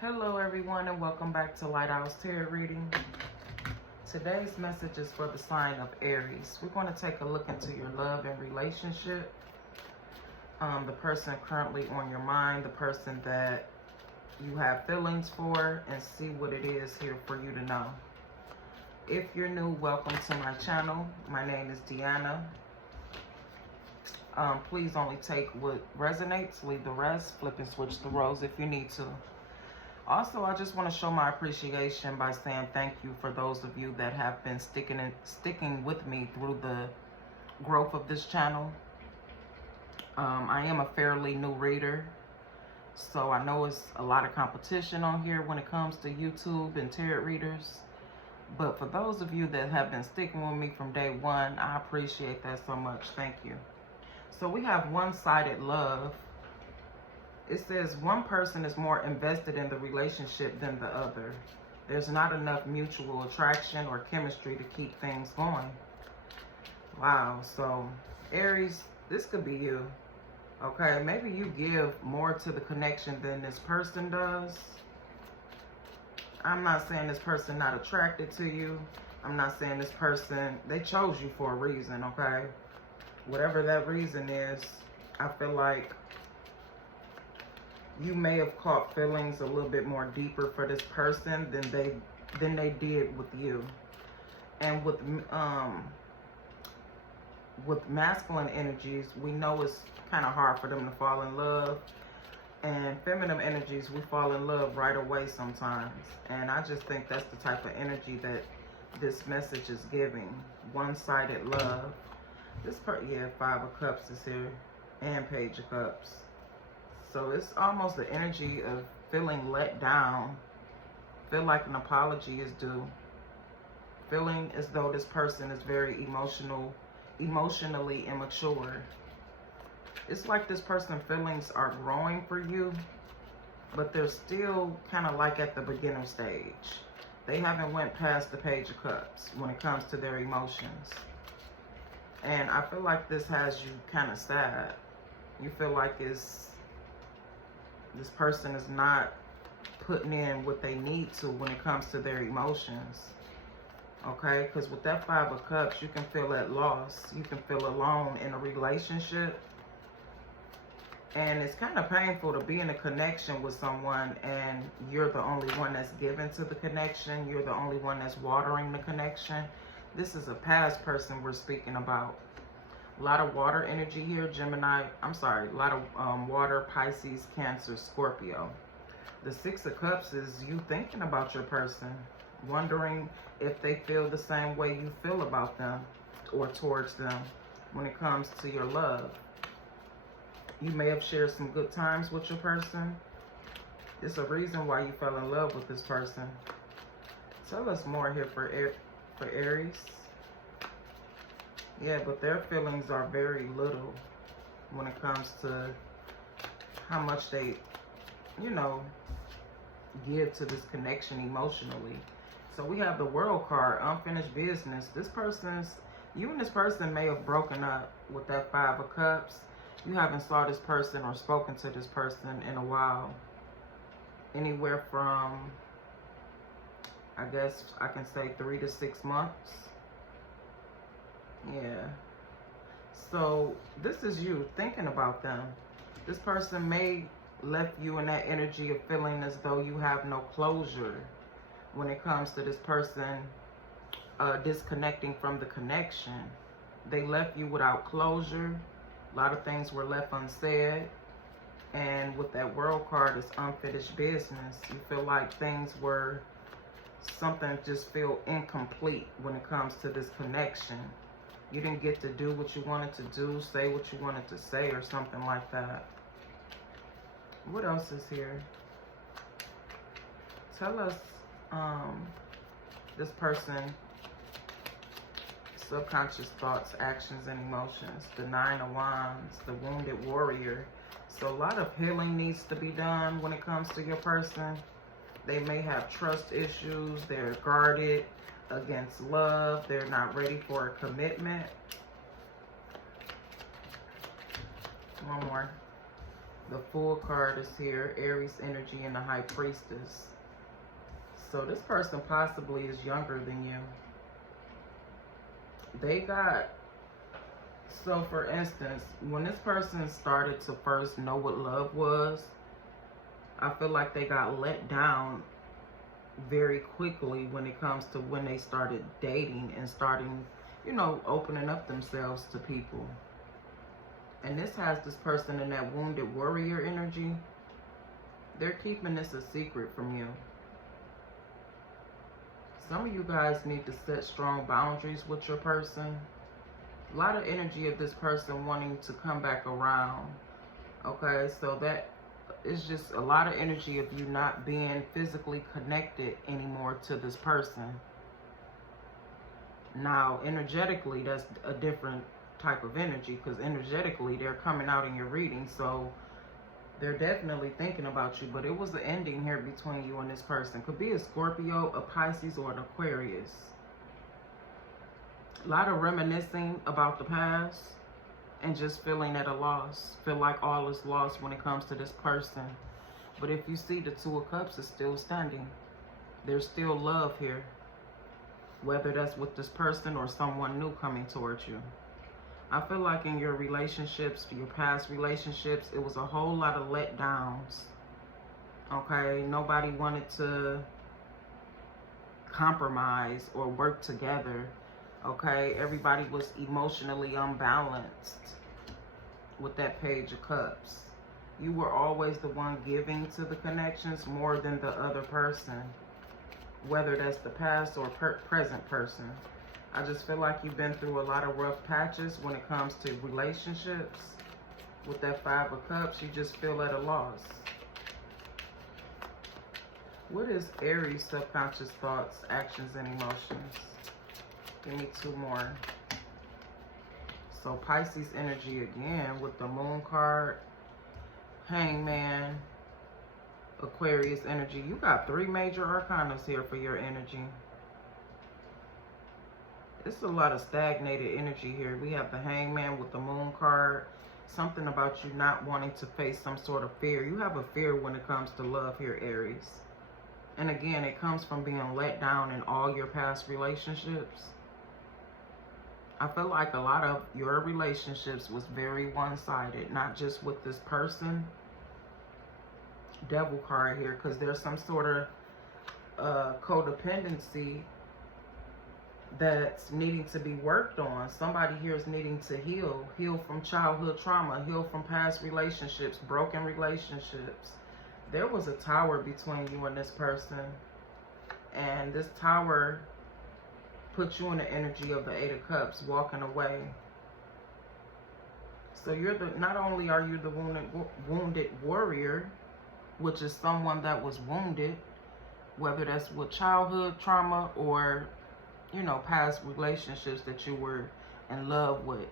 Hello everyone and welcome back to Lighthouse Tarot Reading. Today's message is for the sign of Aries. We're going to take a look into your love and relationship. The person currently on your mind, the person that you have feelings for, and see what it is here for you to know. If you're new, welcome to my channel. My name is Deanna. Please only take what resonates, leave the rest, flip and switch the roles if you need to. Also, I just want to show my appreciation by saying thank you for those of you that have been sticking with me through the growth of this channel. I am a fairly new reader, so I know it's a lot of competition on here when it comes to YouTube and tarot readers. But for those of you that have been sticking with me from day one, I appreciate that so much. Thank you. So we have one-sided love. It says one person is more invested in the relationship than the other. There's not enough mutual attraction or chemistry to keep things going. Wow, so Aries, this could be you. Okay, maybe you give more to the connection than this person does. I'm not saying this person not attracted to you. I'm not saying this person, they chose you for a reason, okay? Whatever that reason is, I feel like you may have caught feelings a little bit more deeper for this person than they did with you. And with masculine energies, we know it's kind of hard for them to fall in love. And feminine energies, we fall in love right away sometimes. And I just think that's the type of energy that this message is giving. One-sided love. Yeah, Five of Cups is here. And Page of Cups. So it's almost the energy of feeling let down. Feel like an apology is due. Feeling as though this person is very emotionally immature. It's like this person's feelings are growing for you, but they're still kind of like at the beginner stage. They haven't went past the Page of Cups when it comes to their emotions. And I feel like this has you kind of sad. You feel like this person is not putting in what they need to when it comes to their emotions. Okay? Because with that Five of Cups, you can feel at loss. You can feel alone in a relationship. And it's kind of painful to be in a connection with someone and you're the only one that's given to the connection. You're the only one that's watering the connection. This is a past person we're speaking about. A lot of water energy here, Gemini, a lot of water, Pisces, Cancer, Scorpio. The Six of Cups is you thinking about your person, wondering if they feel the same way you feel about them or towards them when it comes to your love. You may have shared some good times with your person. It's a reason why you fell in love with this person. Tell us more here for Aries. Yeah, but their feelings are very little when it comes to how much they, give to this connection emotionally. So we have the World card, unfinished business. You and this person may have broken up with that Five of Cups. You haven't saw this person or spoken to this person in a while. Anywhere from, I guess I can say 3 to 6 months. Yeah. So this is you thinking about them. This person may left you in that energy of feeling as though you have no closure when it comes to this person disconnecting from the connection. They left you without closure. A lot of things were left unsaid. And with that World card, it's unfinished business. You feel like something just feel incomplete when it comes to this connection. You didn't get to do what you wanted to do, say what you wanted to say, or something like that. What else is here? Tell us this person, subconscious thoughts, actions, and emotions. The Nine of Wands, the Wounded Warrior. So a lot of healing needs to be done when it comes to your person. They may have trust issues. They're guarded against love. They're not ready for a commitment. One more. The Fool card is here. Aries energy and the High Priestess. So this person possibly is younger than you. So for instance, when this person started to first know what love was, I feel like they got let down very quickly when it comes to when they started dating and starting, you know, opening up themselves to people. And this has this person in that wounded warrior energy. They're keeping this a secret from you. Some of you guys need to set strong boundaries with your person. A lot of energy of this person wanting to come back around. Okay, so that is just a lot of energy of you not being physically connected anymore to this person. Now, energetically, that's a different type of energy, because energetically they're coming out in your reading, so they're definitely thinking about you. But it was the ending here between you and this person. Could be a Scorpio, a Pisces, or an Aquarius. A lot of reminiscing about the past and just feeling at a loss. Feel like all is lost when it comes to this person. But if you see, the Two of Cups is still standing. There's still love here, whether that's with this person or someone new coming towards you. I feel like in your relationships, your past relationships, it was a whole lot of letdowns. Okay, nobody wanted to compromise or work together. Okay, everybody was emotionally unbalanced with that Page of Cups. You were always the one giving to the connections more than the other person, whether that's the past or present person. I just feel like you've been through a lot of rough patches when it comes to relationships. With that Five of Cups, you just feel at a loss. What is Aries subconscious thoughts, actions, and emotions? Give me two more. So Pisces energy again with the Moon card, Hangman, Aquarius energy. You got three major arcanas here for your energy. It's a lot of stagnated energy here. We have the Hangman with the Moon card. Something about you not wanting to face some sort of fear. You have a fear when it comes to love here, Aries. And again, it comes from being let down in all your past relationships. I feel like a lot of your relationships was very one-sided, not just with this person. Devil card here, because there's some sort of codependency that's needing to be worked on. Somebody here is needing to heal from childhood trauma, heal from past relationships, broken relationships. There was a tower between you and this person, and this tower put you in the energy of the Eight of Cups, walking away. So you're not only are you the wounded warrior, which is someone that was wounded, whether that's with childhood trauma or, you know, past relationships that you were in love with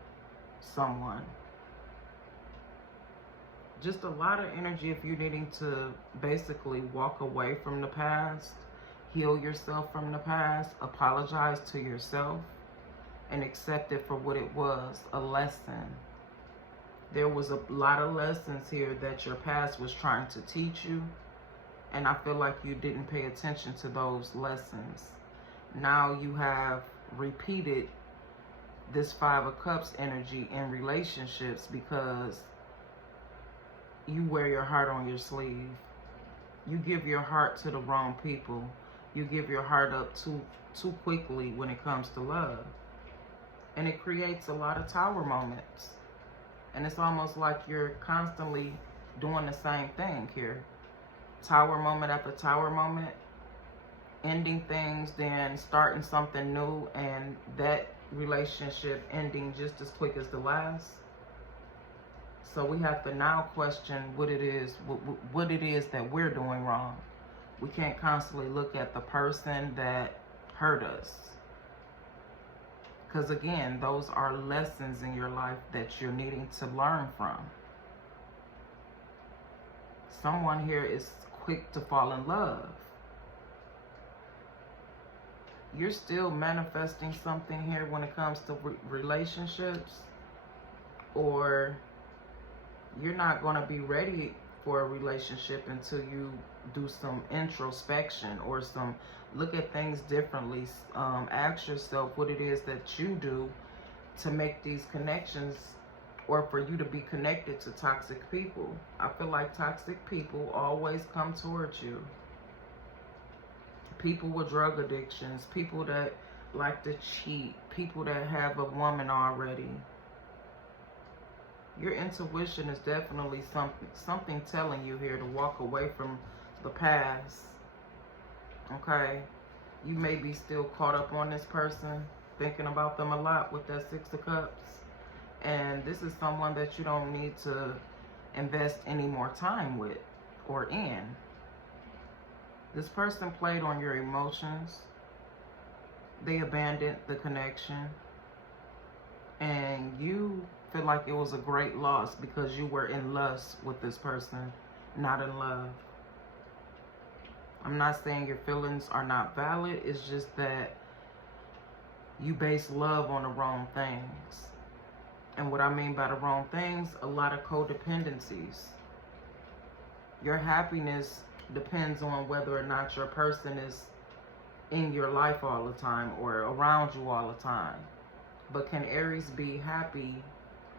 someone. Just a lot of energy if you're needing to basically walk away from the past, heal yourself from the past, apologize to yourself, and accept it for what it was, a lesson. There was a lot of lessons here that your past was trying to teach you, and I feel like you didn't pay attention to those lessons. Now you have repeated this Five of Cups energy in relationships because you wear your heart on your sleeve. You give your heart to the wrong people. You give your heart up too quickly when it comes to love. And it creates a lot of tower moments. And it's almost like you're constantly doing the same thing here. Tower moment after tower moment. Ending things, then starting something new, and that relationship ending just as quick as the last. So we have to now question what it is that we're doing wrong. We can't constantly look at the person that hurt us. Because again, those are lessons in your life that you're needing to learn from. Someone here is quick to fall in love. You're still manifesting something here when it comes to relationships, or You're not going to be ready for a relationship until you do some introspection or some look at things differently. Ask yourself what it is that you do to make these connections, or for you to be connected to toxic people. I feel like toxic people always come towards you. People with drug addictions, people that like to cheat, people that have a woman already. Your intuition is definitely something telling you here to walk away from the past. Okay? You may be still caught up on this person, thinking about them a lot with that Six of Cups. And this is someone that you don't need to invest any more time with or in. This person played on your emotions. They abandoned the connection. And you feel like it was a great loss because you were in lust with this person, not in love. I'm not saying your feelings are not valid. It's just that you base love on the wrong things. And what I mean by the wrong things, a lot of codependencies. Your happiness depends on whether or not your person is in your life all the time or around you all the time. But can Aries be happy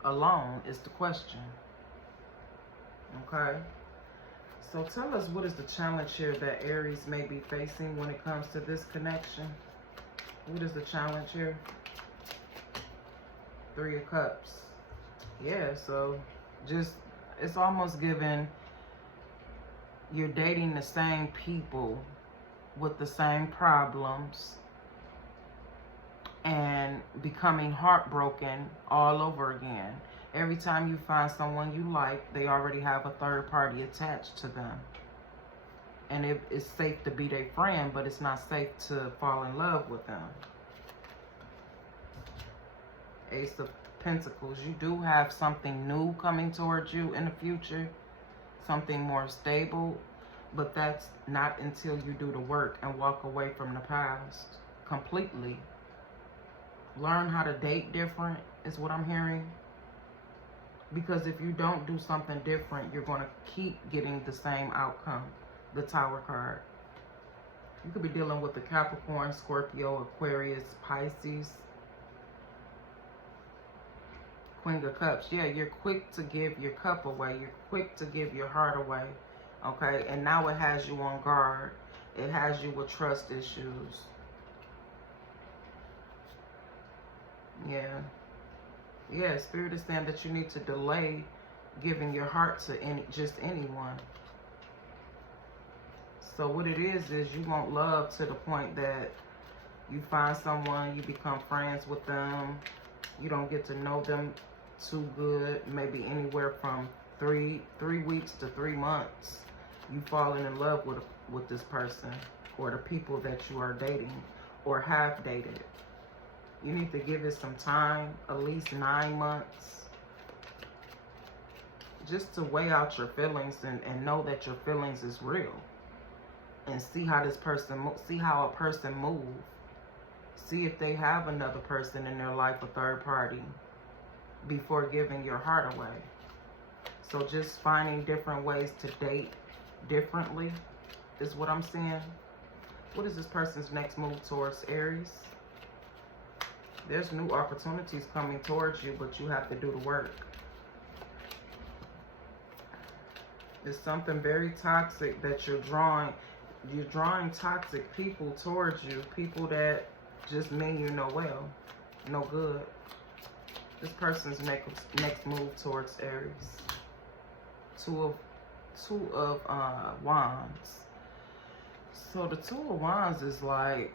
alone is the question. Okay? So tell us, what is the challenge here that Aries may be facing when it comes to this connection? What is the challenge here? Three of Cups. Yeah, so just, it's almost given you're dating the same people with the same problems and becoming heartbroken all over again. Every time you find someone you like, they already have a third party attached to them. And it's safe to be their friend, but it's not safe to fall in love with them. Ace of Pentacles. You do have something new coming towards you in the future. Something more stable. But that's not until you do the work and walk away from the past completely. Learn how to date different is what I'm hearing. Because if you don't do something different, you're going to keep getting the same outcome. The Tower card. You could be dealing with the Capricorn, Scorpio, Aquarius, Pisces. Queen of Cups. Yeah, you're quick to give your cup away. You're quick to give your heart away. Okay? And now it has you on guard. It has you with trust issues. Yeah. Yeah, Spirit is saying that you need to delay giving your heart to just anyone. So what it is you want love to the point that you find someone, you become friends with them, you don't get to know them too good, maybe anywhere from three weeks to 3 months. You falling in love with this person or the people that you are dating or have dated. You need to give it some time, at least 9 months, just to weigh out your feelings and know that your feelings is real. And see how this person, see how a person moves. See if they have another person in their life, a third party, before giving your heart away. So just finding different ways to date differently is what I'm seeing. What is this person's next move towards Aries? There's new opportunities coming towards you, but you have to do the work. There's something very toxic that you're drawing. You're drawing toxic people towards you. People that just mean you no well, no good. This person's next move towards Aries. Two of Wands. So the Two of Wands is like,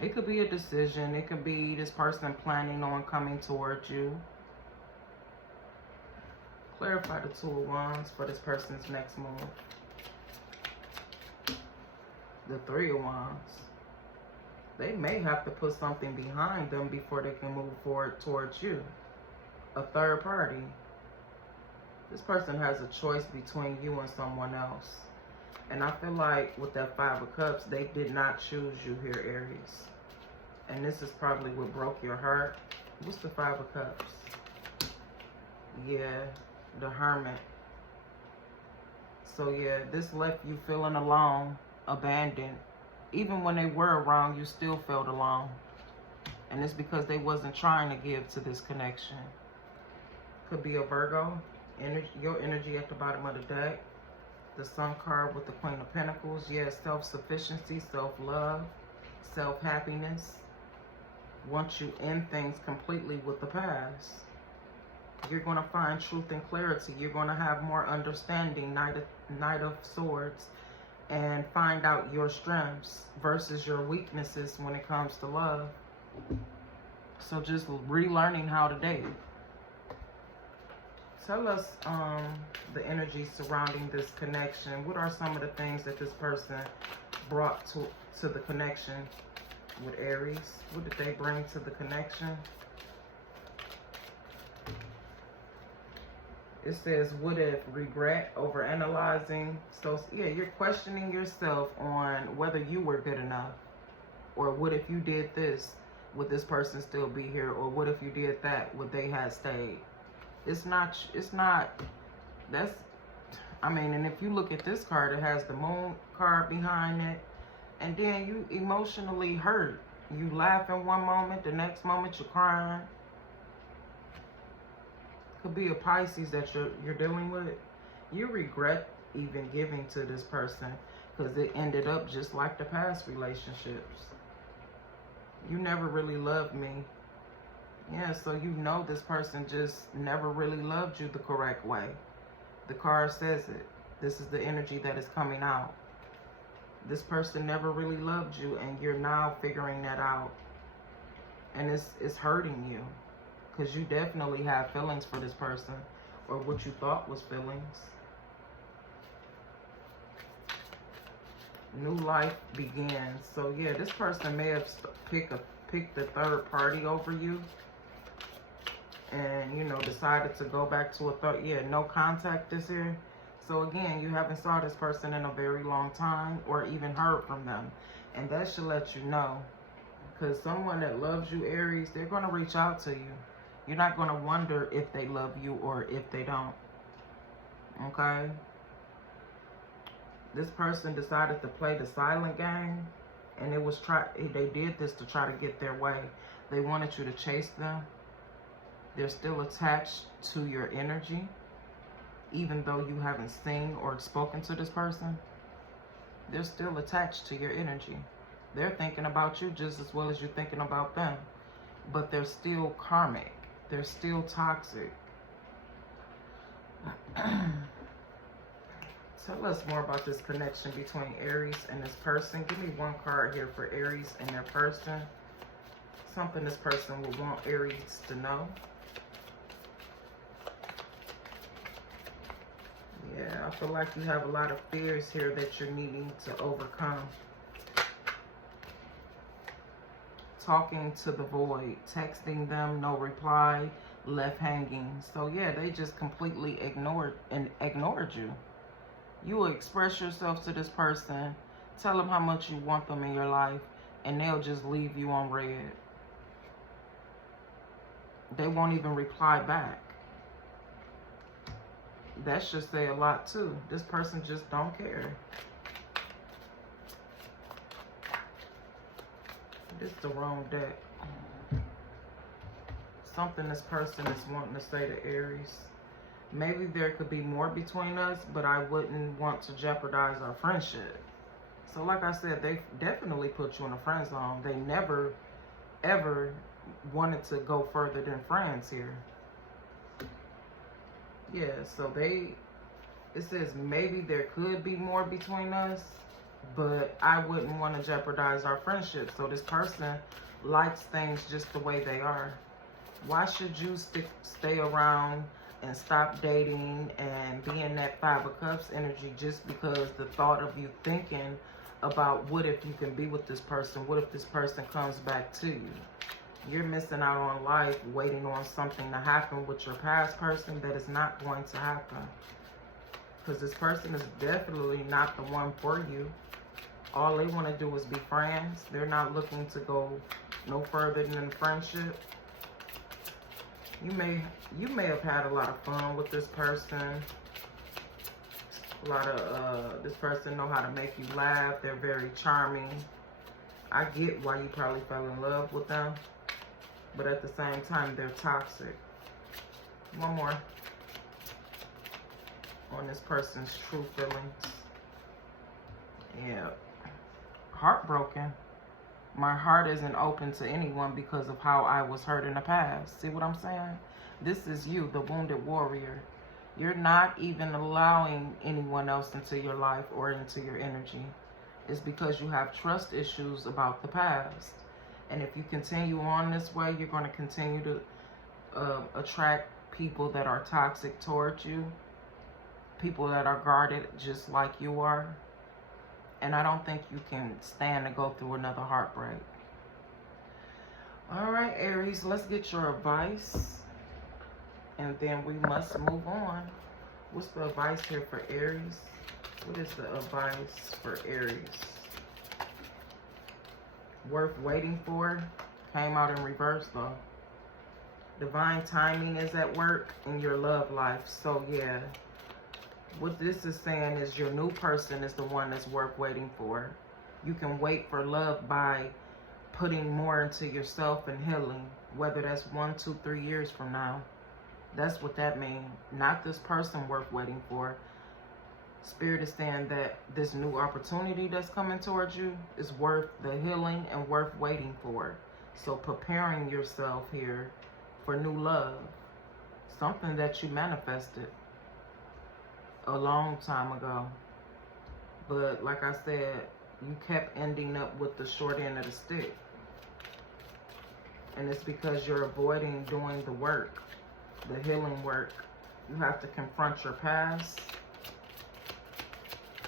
it could be a decision. It could be this person planning on coming towards you. Clarify the Two of Wands for this person's next move. The Three of Wands. They may have to put something behind them before they can move forward towards you. A third party. This person has a choice between you and someone else. And I feel like with that Five of Cups, they did not choose you here, Aries. And this is probably what broke your heart. What's the Five of Cups? Yeah, the Hermit. So yeah, this left you feeling alone, abandoned. Even when they were around, you still felt alone. And it's because they wasn't trying to give to this connection. Could be a Virgo. Your energy at the bottom of the deck. The Sun card with the Queen of Pentacles. Yeah, self-sufficiency, self-love, self-happiness. Once you end things completely with the past, you're going to find truth and clarity. You're going to have more understanding, Knight of Swords, and find out your strengths versus your weaknesses when it comes to love. So just relearning how to date. Tell us the energy surrounding this connection. What are some of the things that this person brought to the connection with Aries? What did they bring to the connection? It says, what if regret, over analyzing. So yeah, you're questioning yourself on whether you were good enough. Or what if you did this, would this person still be here? Or what if you did that, would they have stayed? It's not, that's, I mean, and if you look at this card, it has the Moon card behind it. And then you emotionally hurt. You laugh in one moment, the next moment you're crying. Could be a Pisces that you're dealing with. You regret even giving to this person because it ended up just like the past relationships. You never really loved me. Yeah, so you know this person just never really loved you the correct way. The card says it. This is the energy that is coming out. This person never really loved you, and you're now figuring that out. And it's hurting you, because you definitely have feelings for this person, or what you thought was feelings. New life begins. So yeah, this person may have picked a third party over you. And, you know, decided to go back to a third. Yeah, no contact this year. So again, you haven't saw this person in a very long time or even heard from them. And that should let you know. Because someone that loves you, Aries, they're going to reach out to you. You're not going to wonder if they love you or if they don't. Okay? This person decided to play the silent game. And they did this to try to get their way. They wanted you to chase them. They're still attached to your energy, even though you haven't seen or spoken to this person. They're still attached to your energy. They're thinking about you just as well as you're thinking about them. But they're still karmic. They're still toxic. Tell us more about this connection between Aries and this person. Give me one card here for Aries and their person. Something this person will want Aries to know. Yeah, I feel like you have a lot of fears here that you're needing to overcome. Talking to the void, texting them, no reply, left hanging. So yeah, they just completely ignored you. You will express yourself to this person, tell them how much you want them in your life, and they'll just leave you on red. They won't even reply back. That should say a lot too. This person just don't care. This is the wrong deck. Something this person is wanting to say to Aries. Maybe there could be more between us, but I wouldn't want to jeopardize our friendship. So like I said, they definitely put you in a friend zone. They never, ever wanted to go further than friends here. Yeah, so it says maybe there could be more between us, but I wouldn't want to jeopardize our friendship. So this person likes things just the way they are. Why should you stay around and stop dating and be in that Five of Cups energy just because the thought of you thinking about what if you can be with this person? What if this person comes back to you? You're missing out on life waiting on something to happen with your past person that is not going to happen. Because this person is definitely not the one for you. All they want to do is be friends. They're not looking to go no further than friendship. You may have had a lot of fun with this person. A lot of this person know how to make you laugh. They're very charming. I get why you probably fell in love with them, but at the same time, they're toxic. One more on this person's true feelings. Yeah, heartbroken. My heart isn't open to anyone because of how I was hurt in the past. See what I'm saying? This is you, the wounded warrior. You're not even allowing anyone else into your life or into your energy. It's because you have trust issues about the past. And if you continue on this way, you're going to continue to attract people that are toxic towards you. People that are guarded just like you are. And I don't think you can stand to go through another heartbreak. All right, Aries, let's get your advice. And then we must move on. What's the advice here for Aries? What is the advice for Aries? Worth waiting for. Came out in reverse, though. Divine timing is at work in your love life. So, yeah. What this is saying is your new person is the one that's worth waiting for. You can wait for love by putting more into yourself and healing, whether that's 1, 2, 3 years from now. That's what that means. Not this person worth waiting for. Spirit is saying that this new opportunity that's coming towards you is worth the healing and worth waiting for. So preparing yourself here for new love. Something that you manifested a long time ago, but like I said, you kept ending up with the short end of the stick, and it's because you're avoiding doing the work, the healing work. You have to confront your past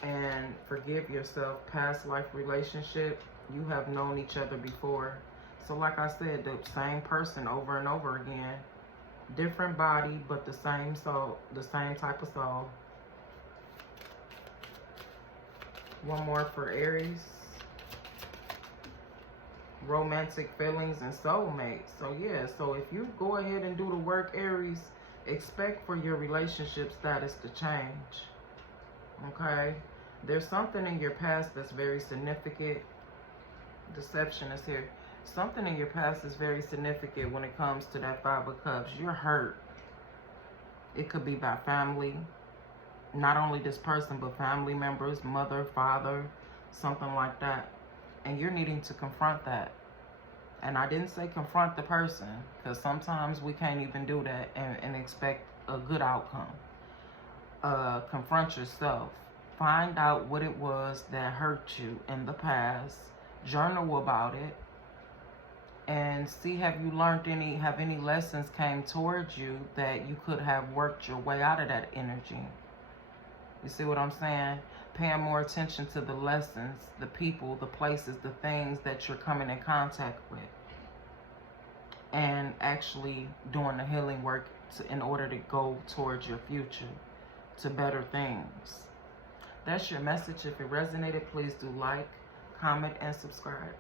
and forgive yourself. Past life relationship, you have known each other before, so like I said, the same person over and over again, different body but the same soul, the same type of soul. One more for Aries. Romantic feelings and soulmates. So yeah, so if you go ahead and do the work, Aries, expect for your relationship status to change. Okay? There's something in your past that's very significant. Deception is here. Something in your past is very significant when it comes to that 5 of Cups. You're hurt. It could be by family. Not only this person, but family members, mother, father, something like that. And you're needing to confront that. And I didn't say confront the person, because sometimes we can't even do that and expect a good outcome. Confront yourself. Find out what it was that hurt you in the past. Journal about it. And see, have any lessons came towards you that you could have worked your way out of that energy. You see what I'm saying? Paying more attention to the lessons, the people, the places, the things that you're coming in contact with. And actually doing the healing work in order to go towards your future, to better things. That's your message. If it resonated, please do like, comment, and subscribe.